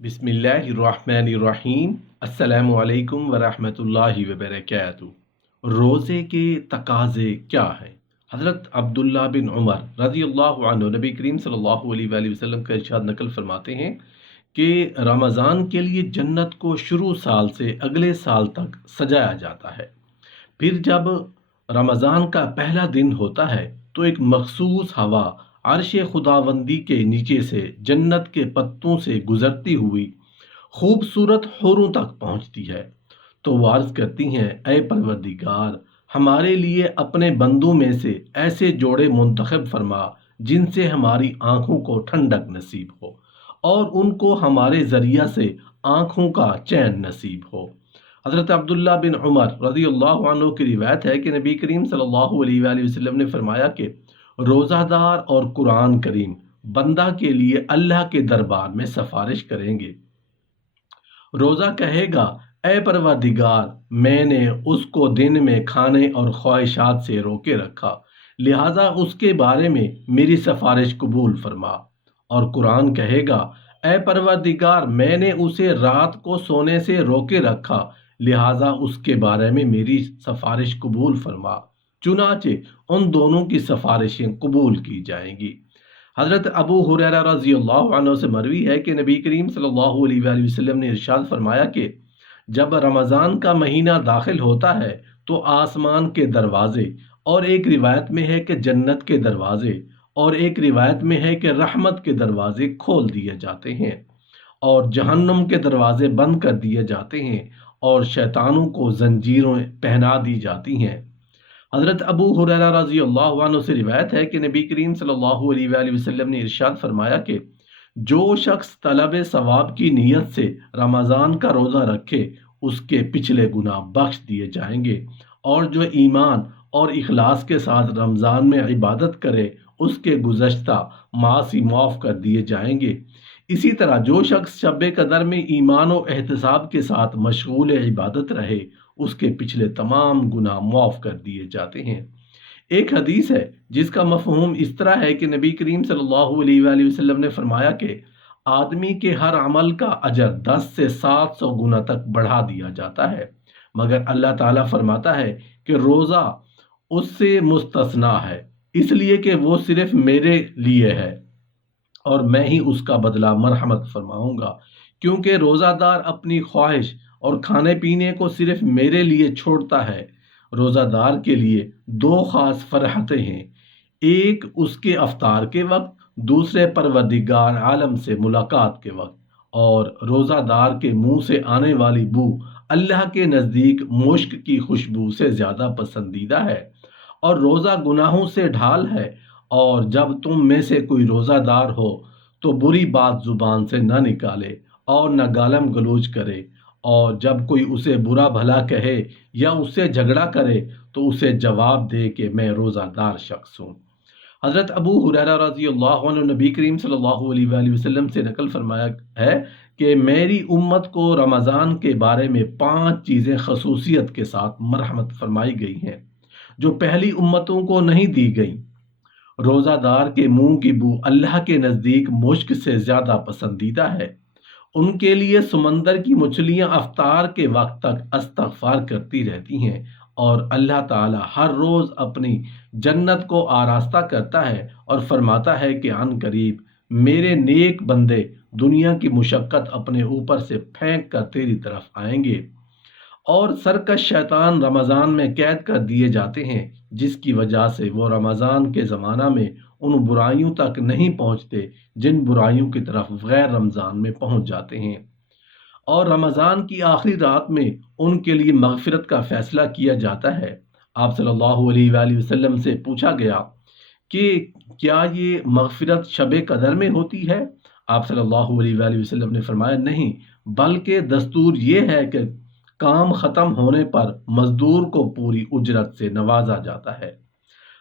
बिस्मिल्लाहिर्रहमानिर्रहीम। अस्सलामु अलैकुम वरहमतुल्लाहि वबरकातुहू। रोज़े के तकाज़े क्या हैं? हज़रत अब्दुल्ला बिन उमर रज़ियल्लाहु अन्हु नबी करीम सल्लल्लाहु अलैहि वसल्लम का इरशाद नकल फरमाते हैं कि रमज़ान के लिए जन्नत को शुरू साल से अगले साल तक सजाया जाता है। फिर जब रमज़ान का पहला दिन होता है तो एक मखसूस हवा अर्श खुदावंदी के नीचे से जन्नत के पत्तों से गुजरती हुई खूबसूरत हूरों तक पहुंचती है। तो वो अर्ज़ करती हैं, ऐ परवरदिगार, हमारे लिए अपने बंदों में से ऐसे जोड़े मुंतखब फरमा जिनसे हमारी आंखों को ठंडक नसीब हो और उनको हमारे ज़रिया से आंखों का चैन नसीब हो। हज़रत अब्दुल्ला बिन उमर रज़ियल्लाहु अन्हु की रिवायत है कि नबी करीम सल्लल्लाहु अलैहि वसल्लम ने फरमाया कि रोज़ादार और कुरान करीम बंदा के लिए अल्लाह के दरबार में सिफारिश करेंगे। रोज़ा कहेगा, ऐ परवरदिगार, मैंने उसको दिन में खाने और ख्वाहिशात से रोके रखा, लिहाजा उसके बारे में मेरी सिफारिश कबूल फरमा। और कुरान कहेगा, ऐ परवरदिगार, मैंने उसे रात को सोने से रोके रखा, लिहाजा उसके बारे में मेरी सिफारिश कबूल फरमा। चुनाचे उन दोनों की सिफारिशें कबूल की जाएंगी। हज़रत अबू हुरैरा रज़ियल्लाहु अन्हु से मरवी है कि नबी करीम सल्लल्लाहु अलैहि वसल्लम ने इरशाद फरमाया कि जब रमज़ान का महीना दाखिल होता है तो आसमान के दरवाजे, और एक रिवायत में है कि जन्नत के दरवाजे, और एक रिवायत में है कि रहमत के दरवाजे खोल दिए जाते हैं और जहन्नुम के दरवाजे बंद कर दिए जाते हैं और शैतानों को जंजीरें पहना दी जाती हैं। हज़रत अबू हुरैरा रज़ियल्लाहु अन्हु से रिवायत है कि नबी करीम सल्लल्लाहु अलैहि वसल्लम ने इरशाद फरमाया कि जो शख्स तलब सवाब की नीयत से रमज़ान का रोज़ा रखे उसके पिछले गुनाह बख्श दिए जाएंगे, और जो ईमान और इखलास के साथ रमज़ान में इबादत करे उसके गुज़श्ता मासी माफ़ कर दिए जाएंगे। इसी तरह जो शख्स शब कदर में ईमान और एहतिसाब के साथ मशगूल इबादत रहे उसके पिछले तमाम गुनाह माफ़ कर दिए जाते हैं। एक हदीस है जिसका मफ़हूम इस तरह है कि नबी करीम सल्लल्लाहु अलैहि वसल्लम ने फरमाया कि आदमी के हर अमल का अजर 10 से 700 गुना तक बढ़ा दिया जाता है, मगर अल्लाह ताला फरमाता है कि रोज़ा उससे मुस्तस्ना है, इसलिए कि वो सिर्फ मेरे लिए है और मैं ही उसका बदला मरहमत फरमाऊंगा, क्योंकि रोज़ादार अपनी ख्वाहिश और खाने पीने को सिर्फ मेरे लिए छोड़ता है। रोज़ादार के लिए दो ख़ास फरहतें हैं, एक उसके अफ्तार के वक्त, दूसरे परवरदिगार आलम से मुलाकात के वक्त। और रोज़ादार के मुंह से आने वाली बू अल्लाह के नज़दीक मुश्क की खुशबू से ज़्यादा पसंदीदा है। और रोज़ा गुनाहों से ढाल है, और जब तुम में से कोई रोज़ादार हो तो बुरी बात ज़ुबान से न निकाले और न गालम गलोच करे, और जब कोई उसे बुरा भला कहे या उससे झगड़ा करे तो उसे जवाब दे कि मैं रोज़ादार शख्स हूँ। हज़रत अबू हुरैरा रज़ियल्लाहु अन्हु नबी करीम सल्लल्लाहु अलैहि वसल्लम से नकल फरमाया है कि मेरी उम्मत को रमज़ान के बारे में 5 चीज़ें खसूसियत के साथ मरहमत फरमाई गई हैं जो पहली उम्मतों को नहीं दी गई। रोज़ादार के मुंह की बू अल्लाह के नज़दीक मुश्क से ज़्यादा पसंदीदा है। उनके लिए समंदर की मछलियां अफ्तार के वक्त तक अस्तगफार करती रहती हैं, और अल्लाह ताला हर रोज़ अपनी जन्नत को आरास्ता करता है और फरमाता है कि अन करीब मेरे नेक बंदे दुनिया की मुशक्क़त अपने ऊपर से फेंक कर तेरी तरफ आएंगे। और सरकश शैतान रमज़ान में कैद कर दिए जाते हैं, जिसकी वजह से वो रमज़ान के ज़माना में उन बुराइयों तक नहीं पहुँचते जिन बुराइयों की तरफ गैर रमज़ान में पहुँच जाते हैं। और रमज़ान की आखिरी रात में उनके लिए मग़फ़िरत का फ़ैसला किया जाता है। आप सल्लल्लाहु अलैहि वसल्लम से पूछा गया कि क्या ये मग़फ़िरत शब कदर में होती है? आप सल्लल्लाहु अलैहि वसल्लम ने फरमाया, नहीं, बल्कि दस्तूर ये है कि काम ख़त्म होने पर मज़दूर को पूरी उजरत से नवाजा जाता है।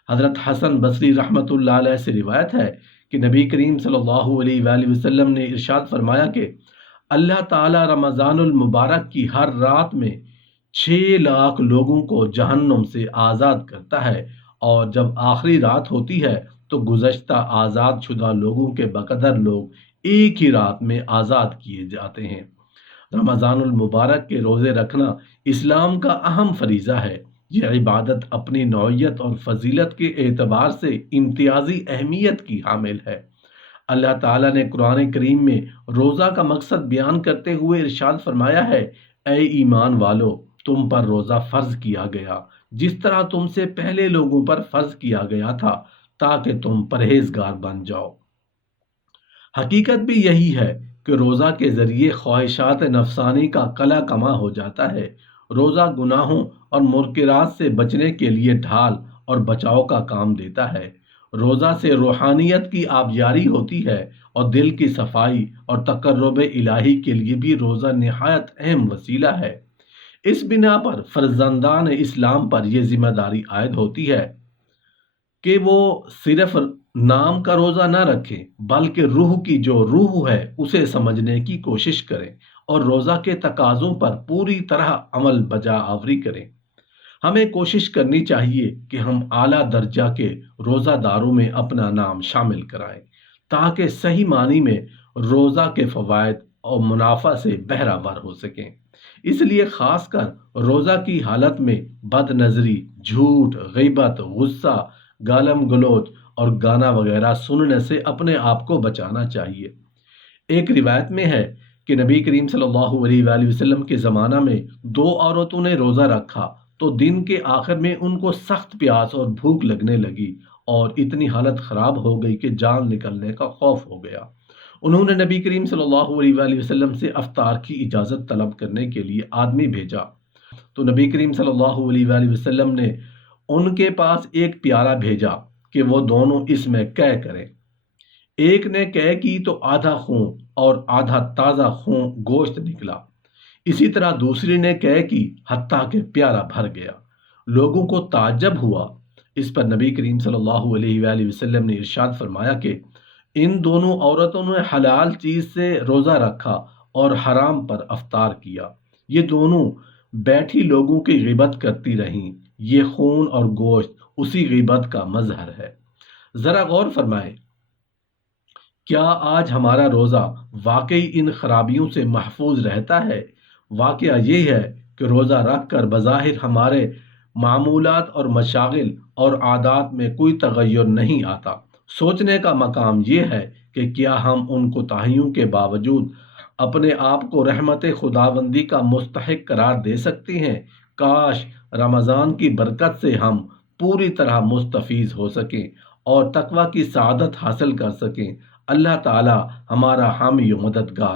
हज़रत हसन बसरी रहमतुल्लाह अलैह से रिवायत है कि नबी करीम सल्लल्लाहु अलैहि वसल्लम ने इरशाद फरमाया कि अल्लाह ताला रमज़ानुल मुबारक की हर रात में 6 लाख लोगों को जहन्नुम से आज़ाद करता है, और जब आखिरी रात होती है तो गुज़श्ता आज़ाद शुदा लोगों के बकदर लोग ایک ہی رات میں آزاد کیے جاتے ہیں۔ رمضان المبارک کے روزے رکھنا اسلام کا اہم فریضہ ہے۔ یہ عبادت اپنی نوعیت اور فضیلت کے اعتبار سے امتیازی اہمیت کی حامل ہے۔ اللہ تعالیٰ نے قرآن کریم میں روزہ کا مقصد بیان کرتے ہوئے ارشاد فرمایا ہے، اے ایمان والو، تم پر روزہ فرض کیا گیا جس طرح تم سے پہلے لوگوں پر فرض کیا گیا تھا تاکہ تم پرہیزگار بن جاؤ۔ حقیقت بھی یہی ہے کہ روزہ کے ذریعے خواہشات نفسانی کا قلع کما ہو جاتا ہے۔ روزہ گناہوں اور منکرات سے بچنے کے لیے ڈھال اور بچاؤ کا کام دیتا ہے۔ روزہ سے روحانیت کی آبیاری ہوتی ہے اور دل کی صفائی اور تقرب الہی کے لیے بھی روزہ نہایت اہم وسیلہ ہے۔ اس بنا پر فرزندان اسلام پر یہ ذمہ داری عائد ہوتی ہے کہ وہ صرف نام کا روزہ نہ رکھیں بلکہ روح کی جو روح ہے اسے سمجھنے کی کوشش کریں اور روزہ کے تقاضوں پر پوری طرح عمل بجا آوری کریں۔ ہمیں کوشش کرنی چاہیے کہ ہم اعلیٰ درجہ کے روزہ داروں میں اپنا نام شامل کرائیں تاکہ صحیح معنی میں روزہ کے فوائد اور منافع سے بہرہ ور ہو سکیں۔ اس لیے خاص کر روزہ کی حالت میں بد نظری، جھوٹ، غیبت، غصہ، گالم گلوچ اور گانا وغیرہ سننے سے اپنے آپ کو بچانا چاہیے۔ ایک روایت میں ہے کہ نبی کریم صلی اللہ علیہ وآلہ وسلم کے زمانہ میں دو عورتوں نے روزہ رکھا تو دن کے آخر میں ان کو سخت پیاس اور بھوک لگنے لگی اور اتنی حالت خراب ہو گئی کہ جان نکلنے کا خوف ہو گیا۔ انہوں نے نبی کریم صلی اللہ علیہ وآلہ وسلم سے افطار کی اجازت طلب کرنے کے لیے آدمی بھیجا تو نبی کریم صلی اللہ علیہ وآلہ وسلم نے ان کے پاس ایک پیالہ بھیجا کہ وہ دونوں اس میں قے کریں۔ ایک نے قے کی تو آدھا خون اور آدھا تازہ خون گوشت نکلا، اسی طرح دوسری نے قے کی حتیٰ کہ پیالہ بھر گیا۔ لوگوں کو تعجب ہوا۔ اس پر نبی کریم صلی اللہ علیہ وآلہ وسلم نے ارشاد فرمایا کہ ان دونوں عورتوں نے حلال چیز سے روزہ رکھا اور حرام پر افطار کیا۔ یہ دونوں بیٹھی لوگوں کی غیبت کرتی رہیں۔ یہ خون اور گوشت اسی غیبت کا مظہر ہے۔ ذرا غور فرمائیں، کیا آج ہمارا روزہ واقعی ان خرابیوں سے محفوظ رہتا ہے؟ واقعہ یہ ہے کہ روزہ رکھ کر بظاہر ہمارے معمولات اور مشاغل اور عادات میں کوئی تغیر نہیں آتا۔ سوچنے کا مقام یہ ہے کہ کیا ہم ان کوتاہیوں کے باوجود اپنے آپ کو رحمت خداوندی کا مستحق قرار دے سکتے ہیں؟ کاش رمضان کی برکت سے ہم پوری طرح مستفیض ہو سکیں اور تقوی کی سعادت حاصل کر سکیں۔ اللہ تعالی ہمارا حامی و مددگار